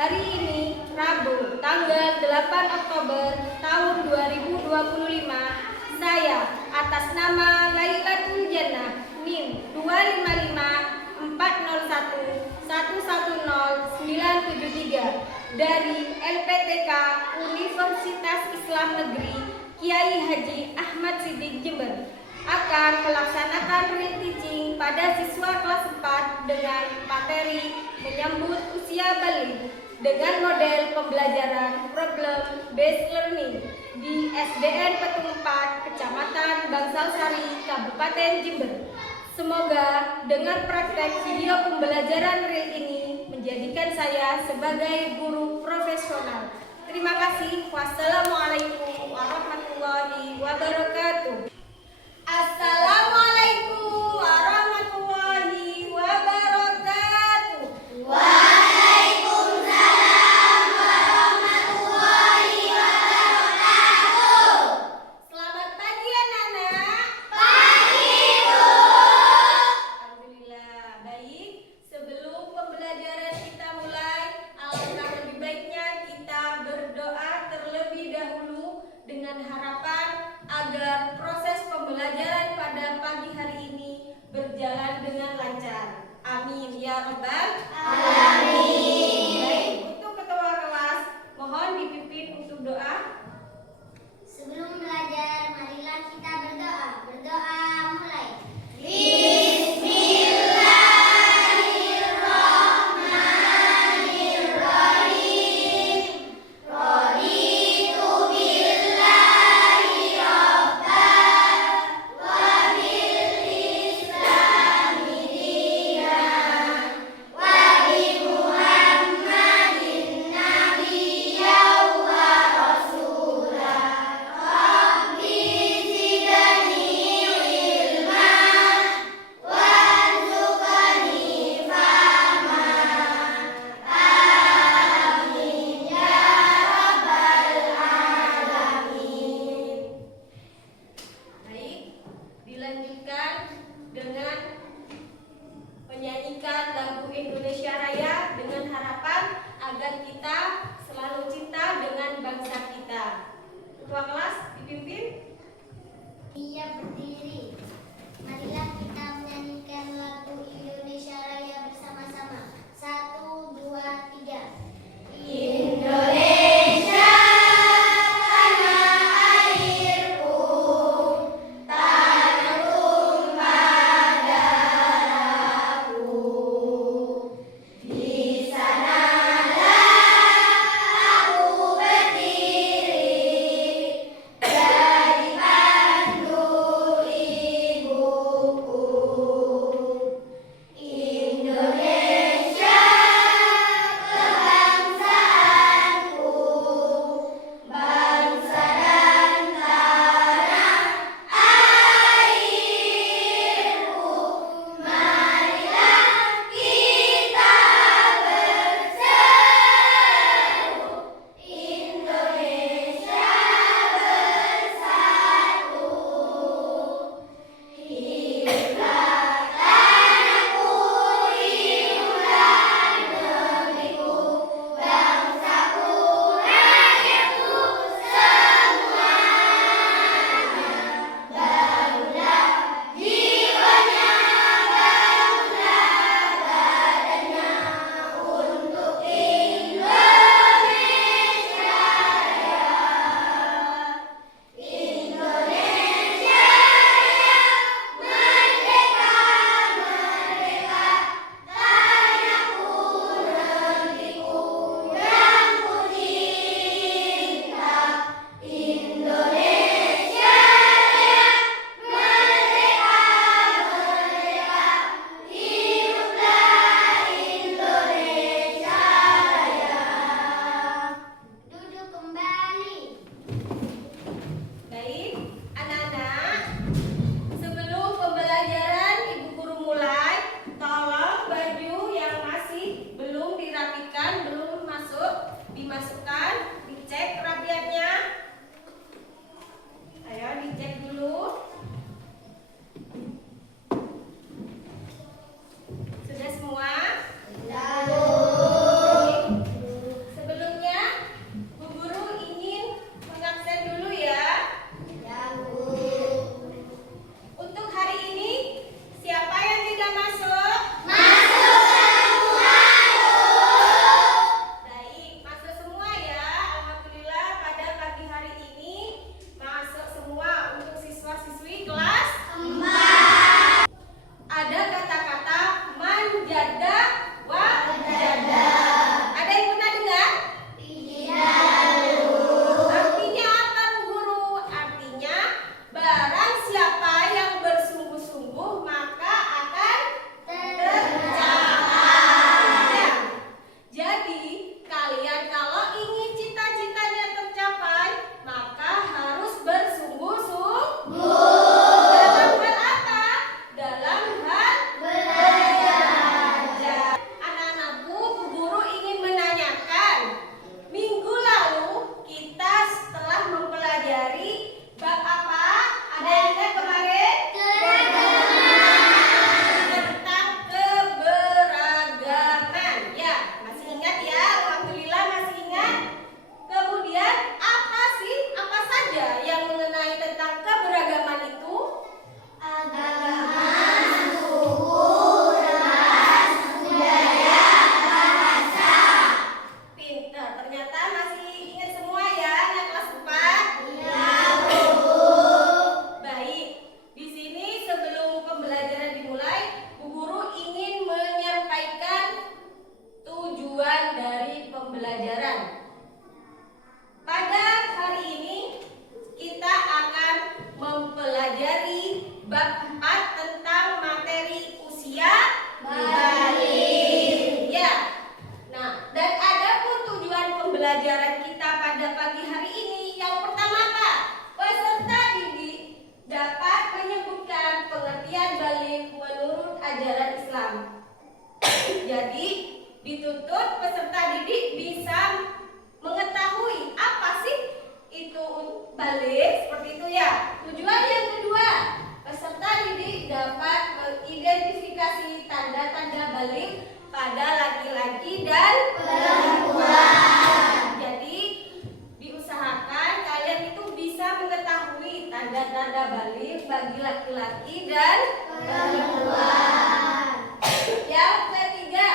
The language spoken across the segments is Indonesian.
Hari ini, Rabu, tanggal 8 Oktober tahun 2025, saya atas nama Lailatul Jannah NIM 25540110973 dari LPTK Universitas Islam Negeri Kiai Haji Ahmad Siddiq Jember akan melaksanakan real teaching pada siswa kelas 4 dengan materi menyambut usia balik dengan model pembelajaran problem based learning di SDN Petung 4, Kecamatan Bangsalsari, Kabupaten Jember. Semoga dengan praktek video pembelajaran real ini menjadikan saya sebagai guru profesional. Terima kasih. Wassalamualaikum warahmatullahi wabarakatuh. Assalamualaikum warahmatullahi wabarakatuh. Waalaikumsalam warahmatullahi wabarakatuh. Selamat pagi anak-anak. Pagi, Bu. Alhamdulillah baik. Sebelum pembelajaran kita mulai, alangkah lebih baiknya kita berdoa terlebih dahulu dengan harapan agar proses pembelajaran pada pagi hari ini berjalan dengan lancar. Amin ya rabbal alamin. Baik, untuk ketua kelas mohon dipimpin untuk doa. Sebelum belajar, marilah kita berdoa. Berdoa mulai. Bismillahirrahmanirrahim. Raditu billahi rabban wa bil islami dinan wa bi Muhammadin nabiyyan wa rasulah. Rabbi zidni ilman warzuqni fahman. Amin ya rabbal alamin. Baik, dilanjutkan dengan menyanyikan lagu Indonesia Raya dengan harapan agar kita selalu cinta dengan bangsa kita. Ketua kelas dipimpin. Ia berdiri. Marilah kita menyanyikan lagu Indonesia Raya bersama-sama. 1, 2, 3. Indonesia tanah airku, tanah tumpah darahku. Di sanalah aku berdiri, jadi pandu ibuku. balik seperti itu ya. Tujuan yang kedua, peserta didik dapat mengidentifikasi tanda-tanda balik pada laki-laki dan perempuan. Jadi diusahakan kalian itu bisa mengetahui tanda-tanda balik bagi laki-laki dan perempuan. Yang ketiga,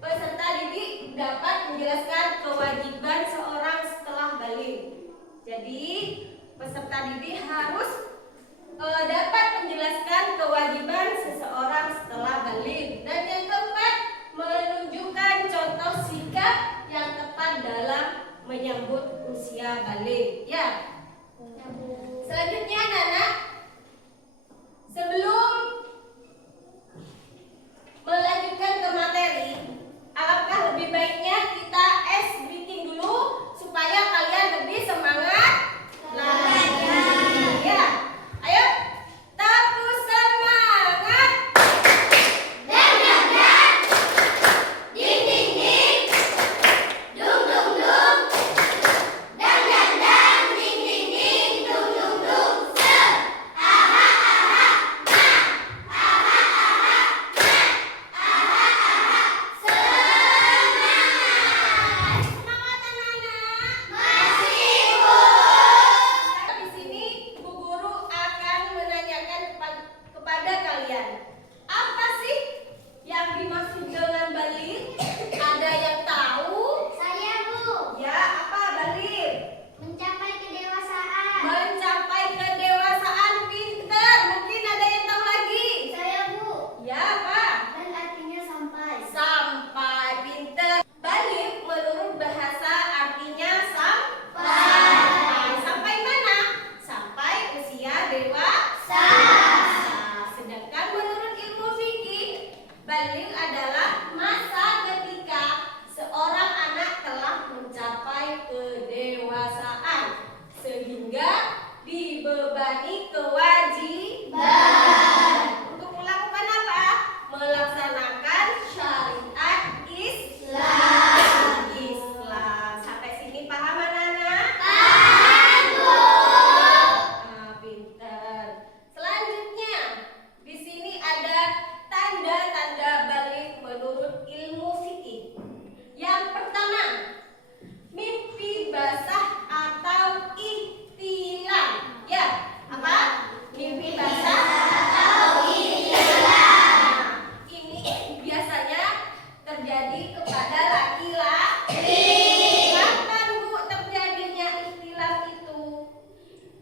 peserta didik dapat menjelaskan kewajiban seorang setelah balik. Jadi peserta didik harus dapat menjelaskan kewajiban seseorang setelah balik. Dan yang keempat, menunjukkan contoh sikap yang tepat dalam menyambut usia balik. Ya. Selanjutnya, anak-anak, sebelum melanjutkan ke materi, alangkah lebih baiknya kita ice breathing dulu supaya kalian lebih semangat lagi. Ya, ayo tepuk semangat. Dan ding ding ding, dung dung dung, dan ding ding ding, dung dung dung, se, aha aha, na, aha aha, na, aha aha, semangat. Semangat anak-anak. Masih Bu. Di sini Bu Guru akan menanyakan kepada kalian, apa sih yang dimaksud dengan balik? Ada yang tahu? Saya Bu, Ya, apa balik? mencapai kedewasaan. Mencapai kedewasaan, pinter. Mungkin ada yang tahu lagi? Saya Bu, Ya, apa? dan artinya sampai. Sampai, pinter. Balik menurut bahasa artinya sampai. Sampai mana? Sampai usia dewasa. Sedangkan menurut ilmu fikih, balik adalah masa ketika seorang anak telah mencapai kedewasaan sehingga dibebani kewajiban untuk melakukan apa? Melaksanakan syariat Islam. Sampai sini paham anak-anak? Pinter. Selanjutnya, di sini ada tanda-tanda balik menurut ilmu fikih. Yang pertama, mimpi basah atau ihtilam. Ya, apa? Mimpi basah atau ihtilam. Ini biasanya terjadi kepada laki-laki. Kapan Bu terjadinya ihtilam itu?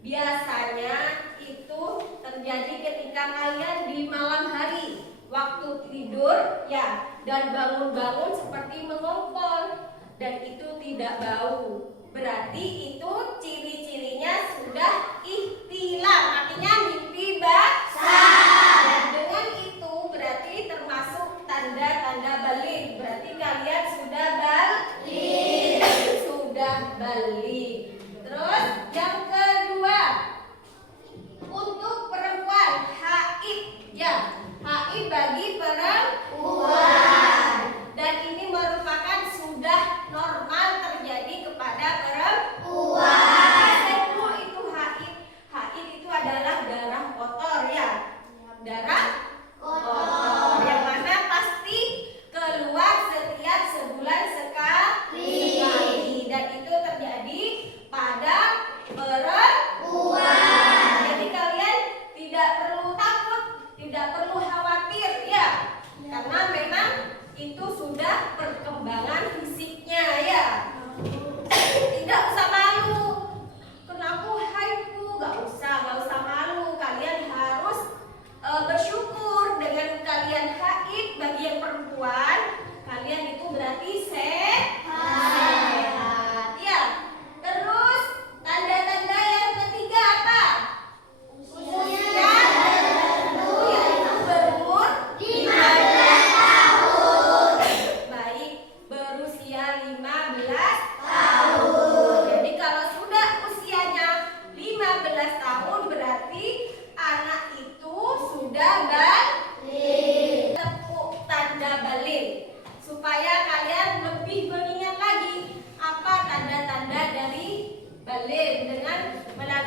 Biasanya itu terjadi ketika kalian di malam hari, waktu tidur ya, dan bangun-bangun seperti mengompol dan itu tidak bau. Berarti itu ciri-cirinya sudah ihtilam, artinya mimpi basah. Dan dengan itu berarti termasuk tanda-tanda balik. Berarti kalian sudah balik. Terus yang kedua, untuk perempuan haid. Ya, haid bagi perempuan. Dan ini merupakan sudah normal terjadi kepada perempuan. Dulu itu haid. Haid itu adalah darah kotor ya. Darah kotor. Yang mana pasti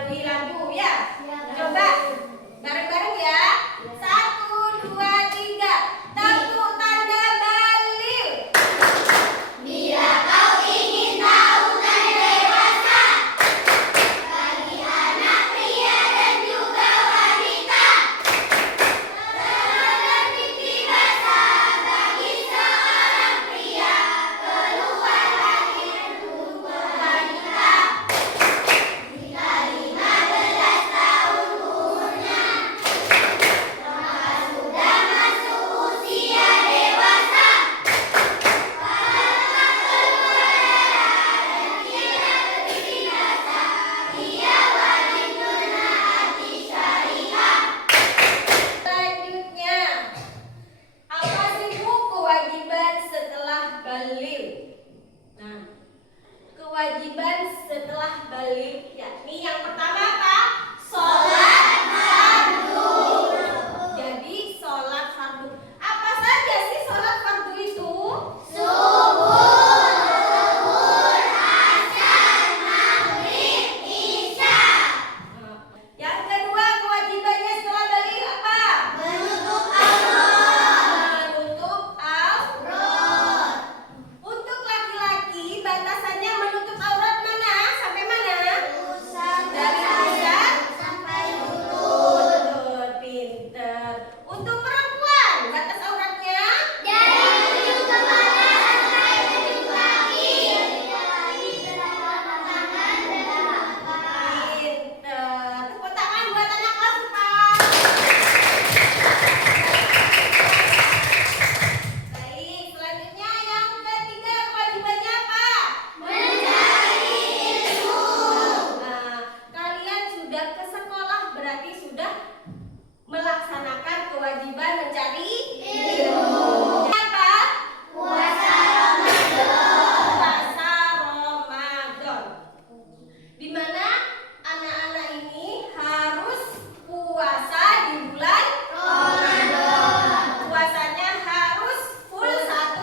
lebih lagu ya. Coba bareng-bareng ya. 1, 2, 3. Tepuk tanda balik. Bila kau ingin tahu tanda dewasa bagi anak pria dan juga wanita, terhadap mimpi basah bagi seorang pria, keluar hati untuk wanita. Jika 15 tahun umurnya, maka sudah masuk usia dewasa. Selanjutnya, apa sih Bu kewajiban setelah balik? Nah, kewajiban setelah balik yakni yang pertama apa? Sholat fardu. Jadi sholat fardu. Apa saja sih sholat fardu itu? Subuh, zuhur, asar, maghrib, isya. Yang kedua kewajibannya setelah balik apa? Menutup aurat. Menutup aurat. Untuk laki-laki batasannya menutup aurat mana? Sampai mana? Dari pusat sampai lutut. Betul, pinter. Untuk perempuan batas auratnya? Dari ujung kepala sampai ujung kaki. Telapak tangan dan telapak kaki. Pinter. Tepuk tangan buat anak kelas 4. Baik, selanjutnya yang ketiga kewajibannya apa? Mencari ilmu. Nah, kalian sudah ke sekolah berarti sudah melaksanakan kewajiban mencari ilmu. Apa? Puasa Ramadan. Puasa Ramadan. Di mana anak-anak ini harus puasa di bulan Ramadan. puasanya harus full 1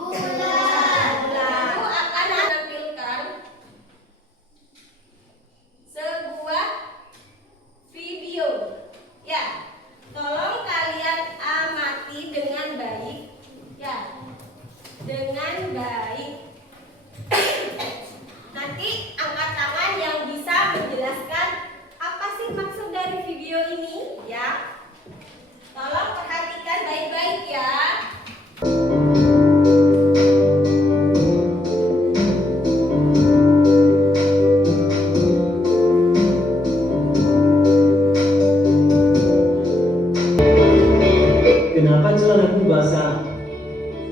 Bulan. Lalu akan menampilkan sebuah video. Ya, tolong kalian amati dengan baik. Ya, dengan baik. Nanti angkat tangan yang bisa menjelaskan apa sih maksud dari video ini. Ya, tolong perhatikan baik-baik ya. Kenapa celanaku basah?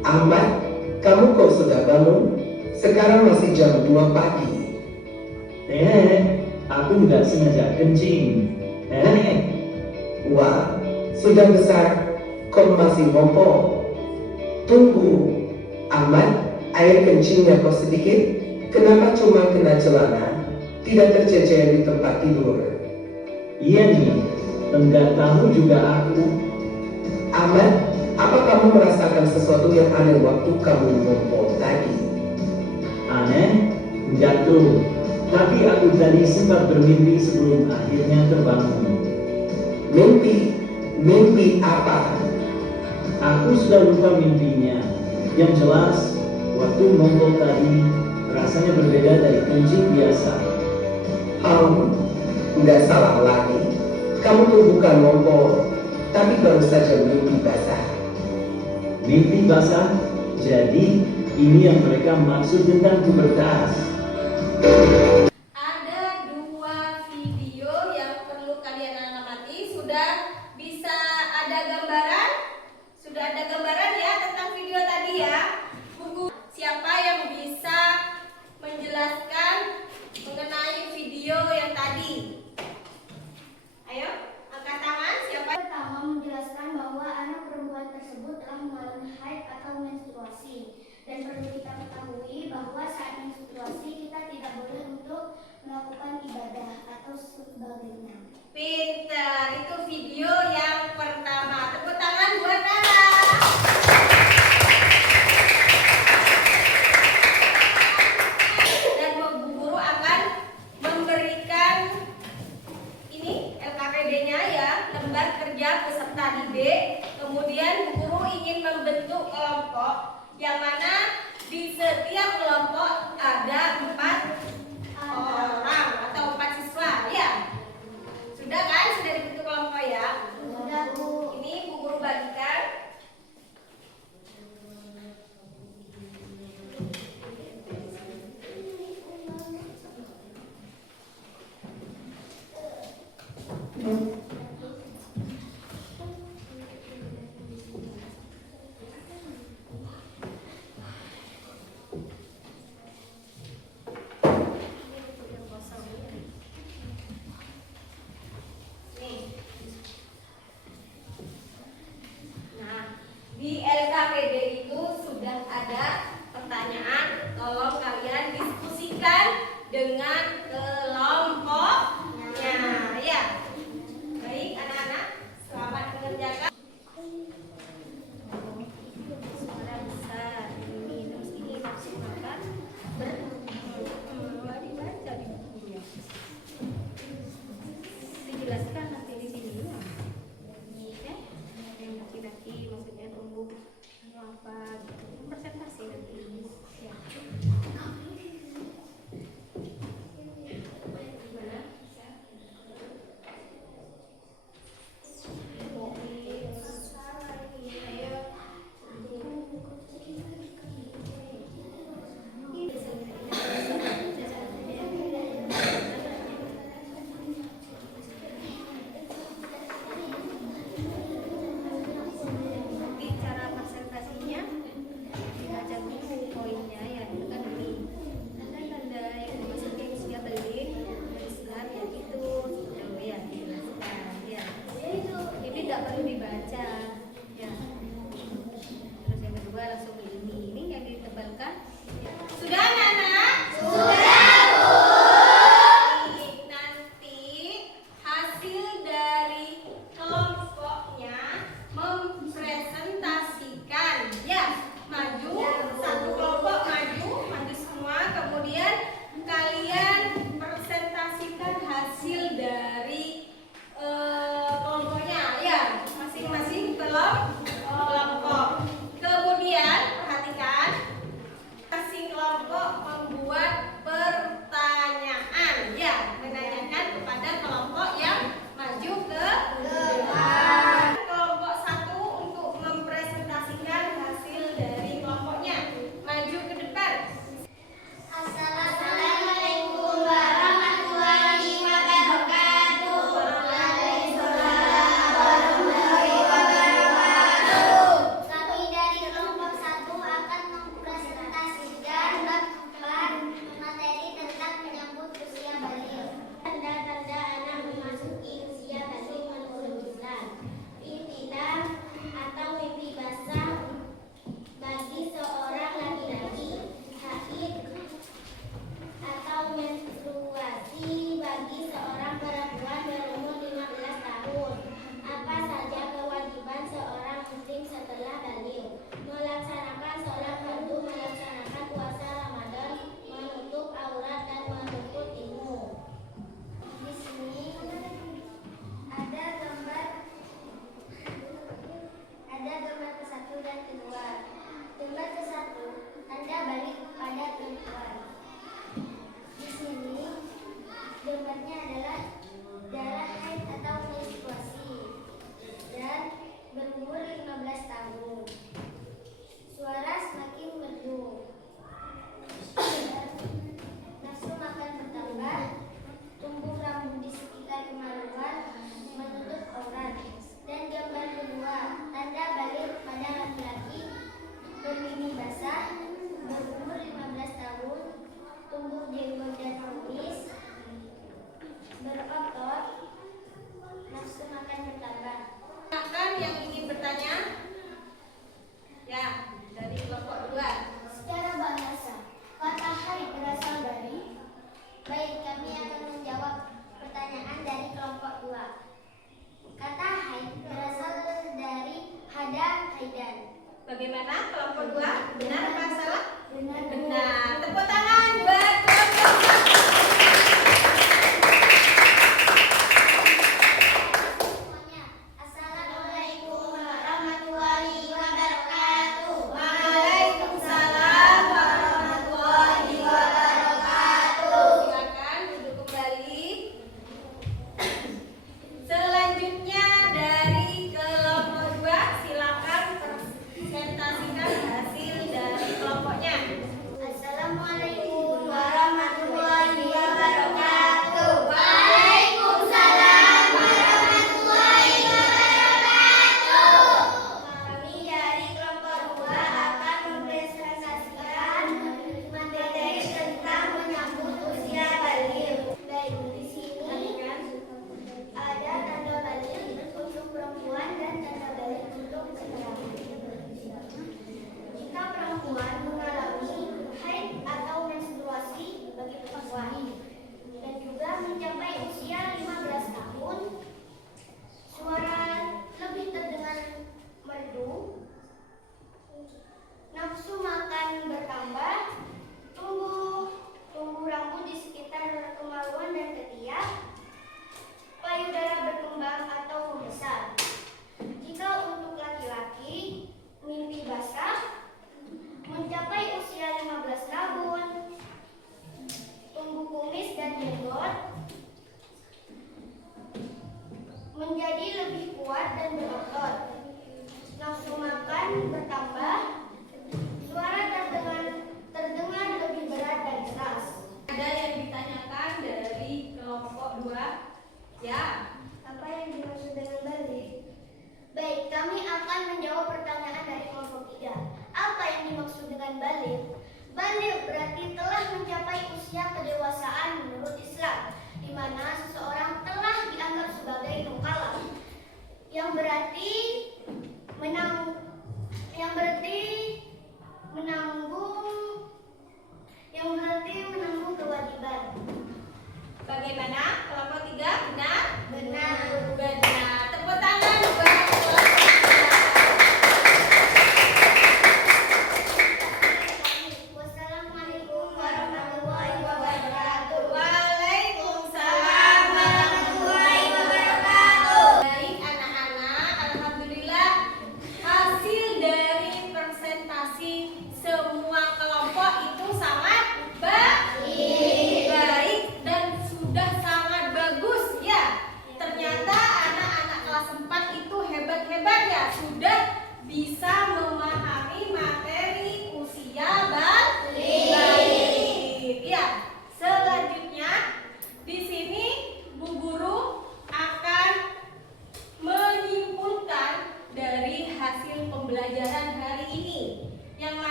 Ahmad, kamu kok sudah bangun? Sekarang masih jam 2 pagi. Aku nggak sengaja kencing. Wah, sudah besar, kok masih ngompol? Tunggu, Ahmad, air kencingnya kok sedikit? Kenapa cuma kena celana? Tidak tercecer di tempat tidur. Iya nih, enggak tahu juga aku. Ahmad, apa kamu merasakan sesuatu yang aneh waktu kamu ngompol tadi? Aneh? Enggak tuh. Tapi aku tadi sempat bermimpi sebelum akhirnya terbangun. Mimpi? Mimpi apa? Aku sudah lupa mimpinya. Yang jelas, waktu ngompol tadi rasanya berbeda dari kencing biasa. Nggak salah lagi. Kamu tuh bukan ngompol, tapi baru saja mimpi basah. Mimpi basah? Jadi ini yang mereka maksud tentang pubertas. Ada 2 video yang perlu kalian amati. Sudah bisa ada gambaran? Sudah ada gambaran ya tentang video tadi ya? Buku siapa yang bisa menjelaskan mengenai video yang tadi? Ayo, angkat tangan. Siapa? Pertama, menjelaskan bahwa anak perempuan tersebut telah mengalami haid atau menstruasi, dan perlu kita ketahui bahwa saat menstruasi kita tidak boleh untuk kelompok, yang mana di setiap kelompok ada 4 orang atau 4 siswa, ya. Sudah kan? Sudah dibentuk kelompok ya? Sudah, Bu. Ini Bu Guru bagikan.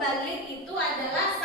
balik itu adalah